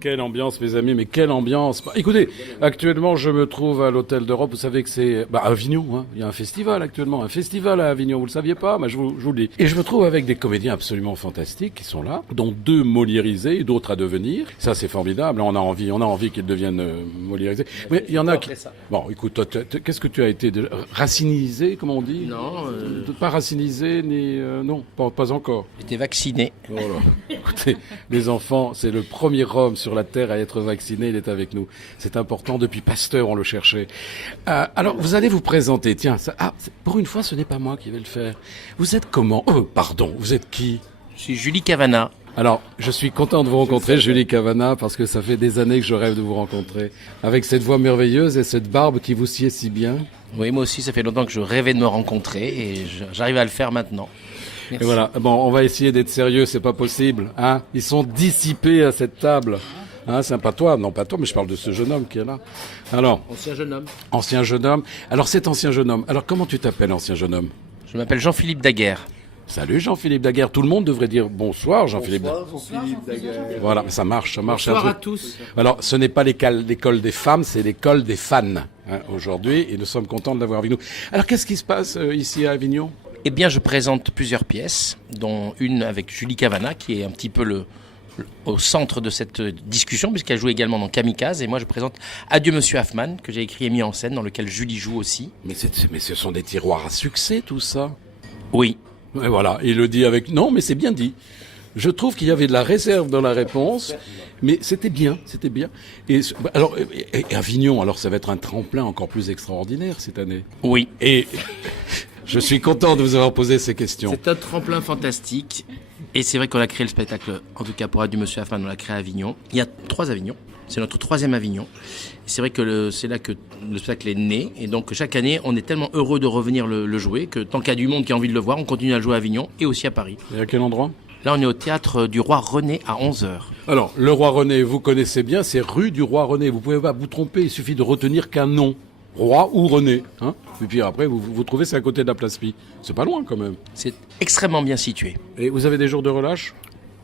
Quelle ambiance, mes amis, mais quelle ambiance. Bah, écoutez, actuellement, je me trouve à l'Hôtel d'Europe. Vous savez que c'est à Avignon. Hein. Il y a un festival actuellement, un festival à Avignon. Vous le saviez pas? Je vous le dis. Et je me trouve avec des comédiens absolument fantastiques qui sont là, dont deux Moliérisés et d'autres à devenir. Ça, c'est formidable. On a envie qu'ils deviennent Moliérisés. Mais il y en a qui... Bon, écoute, toi, qu'est-ce que tu as été racinisé, comme on dit? Non. Pas racinisé, ni... non, pas encore. J'étais vacciné. Voilà. Écoutez, les enfants, c'est le premier homme sur la Terre à être vacciné, il est avec nous. C'est important, depuis Pasteur, on le cherchait. Alors, vous allez vous présenter. Tiens, pour une fois, ce n'est pas moi qui vais le faire. Vous êtes comment? Pardon, vous êtes qui? Je suis Julie Cavana. Alors, je suis content de vous rencontrer, Julie Cavana, parce que ça fait des années que je rêve de vous rencontrer. Avec cette voix merveilleuse et cette barbe qui vous sied si bien. Oui, moi aussi, ça fait longtemps que je rêvais de me rencontrer et j'arrive à le faire maintenant. Merci. Et voilà. Bon, on va essayer d'être sérieux, c'est pas possible, hein. Ils sont dissipés à cette table. Hein, c'est pas toi, non pas toi, mais je parle de ce jeune homme qui est là. Alors. Ancien jeune homme. Ancien jeune homme. Alors cet ancien jeune homme. Alors comment tu t'appelles, ancien jeune homme? Je m'appelle Jean-Philippe Daguerre. Salut Jean-Philippe Daguerre. Tout le monde devrait dire bonsoir Jean-Philippe. Bonsoir Jean-Philippe Daguerre. Voilà, ça marche. Bonsoir à tous. Alors, ce n'est pas l'école des femmes, c'est l'école des fans hein, aujourd'hui, et nous sommes contents de l'avoir avec nous. Alors, qu'est-ce qui se passe ici à Avignon? Eh bien, je présente plusieurs pièces, dont une avec Julie Cavana, qui est un petit peu au centre de cette discussion, puisqu'elle joue également dans Kamikaze. Et moi, je présente Adieu Monsieur Hoffman, que j'ai écrit et mis en scène, dans lequel Julie joue aussi. Mais ce sont des tiroirs à succès, tout ça. Oui. Et voilà, il le dit avec... Non, mais c'est bien dit. Je trouve qu'il y avait de la réserve dans la réponse, mais c'était bien. Et alors, et Avignon, alors ça va être un tremplin encore plus extraordinaire cette année. Oui. Et je suis content de vous avoir posé ces questions. C'est un tremplin fantastique. Et c'est vrai qu'on a créé le spectacle, en tout cas pour Adieu Monsieur Hoffman, on l'a créé à Avignon. Il y a 3 Avignons. C'est notre 3e Avignon. Et c'est vrai que c'est là que le spectacle est né. Et donc chaque année, on est tellement heureux de revenir le jouer que tant qu'il y a du monde qui a envie de le voir, on continue à le jouer à Avignon et aussi à Paris. Et à quel endroit? Là, on est au théâtre du Roi René à 11h. Alors, le Roi René, vous connaissez bien, c'est rue du Roi René. Vous pouvez pas vous tromper, il suffit de retenir qu'un nom. Roi ou René. Hein, et puis après, vous trouvez, c'est à côté de la place Pie. C'est pas loin quand même. C'est extrêmement bien situé. Et vous avez des jours de relâche?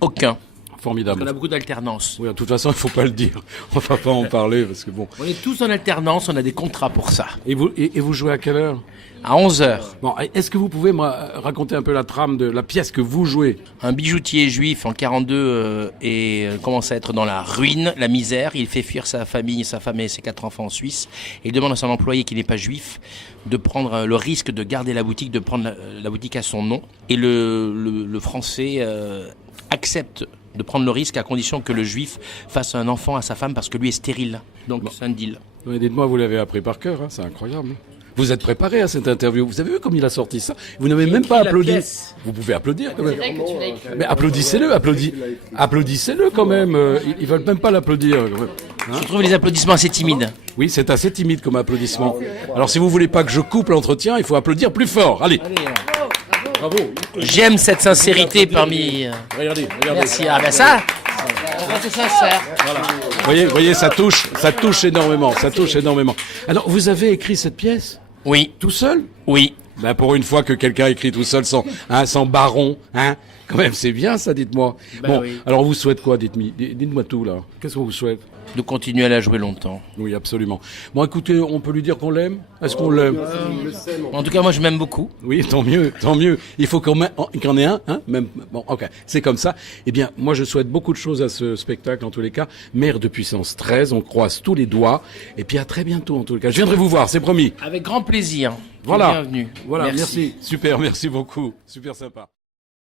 Aucun. Formidable. On a beaucoup d'alternance. Oui, de toute façon, il faut pas le dire. On va pas en parler parce que bon. On est tous en alternance, on a des contrats pour ça. Et vous jouez à quelle heure? À 11h. Bon, est-ce que vous pouvez me raconter un peu la trame de la pièce que vous jouez? Un bijoutier juif en 42 commence à être dans la ruine, la misère. Il fait fuir sa famille, sa femme et ses 4 enfants en Suisse. Et il demande à son employé qui n'est pas juif de prendre le risque de garder la boutique, de prendre la boutique à son nom. Et le français accepte de prendre le risque à condition que le juif fasse un enfant à sa femme parce que lui est stérile. Donc c'est un deal. Mais dites-moi, vous l'avez appris par cœur, hein, c'est incroyable. Vous êtes préparé à cette interview. Vous avez vu comme il a sorti ça? Vous n'avez même pas applaudi. Vous pouvez applaudir quand même. Mais applaudissez-le, applaudissez-le quand même. Ils veulent même pas l'applaudir. Je trouve les applaudissements assez timides. Oui, c'est assez timide comme applaudissement. Alors si vous voulez pas que je coupe l'entretien, il faut applaudir plus fort. Allez. Bravo. J'aime cette sincérité parmi... Regardez. Merci. Ah ben ça, c'est sincère. Voilà. Vous voyez, ça touche énormément, Alors, vous avez écrit cette pièce? Oui. Tout seul? Oui. Ben, pour une fois que quelqu'un écrit tout seul sans baron, hein? Quand même, c'est bien ça, dites-moi. Bon, oui. alors on vous souhaite quoi? Dites-moi tout, là. Qu'est-ce qu'on vous souhaite? De continuer à la jouer longtemps. Oui, absolument. Bon, écoutez, on peut lui dire qu'on l'aime? Est-ce qu'on l'aime? En tout cas, moi, je m'aime beaucoup. Oui, tant mieux. Il faut qu'il y en ait un, hein? Même, bon, ok. C'est comme ça. Eh bien, moi, je souhaite beaucoup de choses à ce spectacle, en tous les cas. Mère de puissance 13, on croise tous les doigts. Et puis, à très bientôt, en tous les cas. Je viendrai vous voir, c'est promis. Avec grand plaisir. Voilà. Bienvenue. Voilà, merci. Super, merci beaucoup. Super sympa.